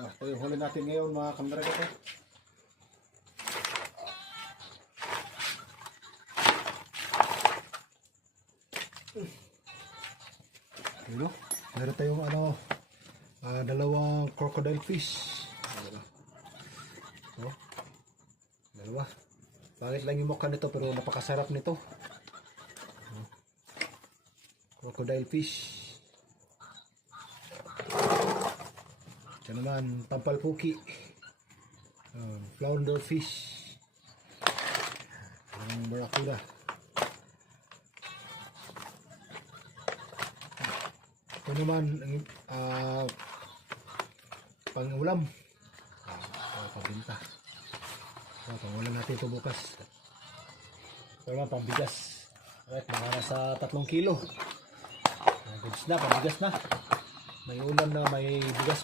Ito yung huli natin ngayon mga kamdraga. Ito, meron tayong dalawang crocodile fish. Oh, dalawa. Pangit lang yung mukha nito pero napakasarap nito. Crocodile fish. Ito naman, tampalpuki. Flounder fish. Barracuda. Ito naman, pang-ulam. Pabinta. Pang-ulam natin ito bukas. Ito naman, pang-bigas. Alright, mga nasa 3 kilo. Goods na, pang-bigas na. May ulam na may bigas.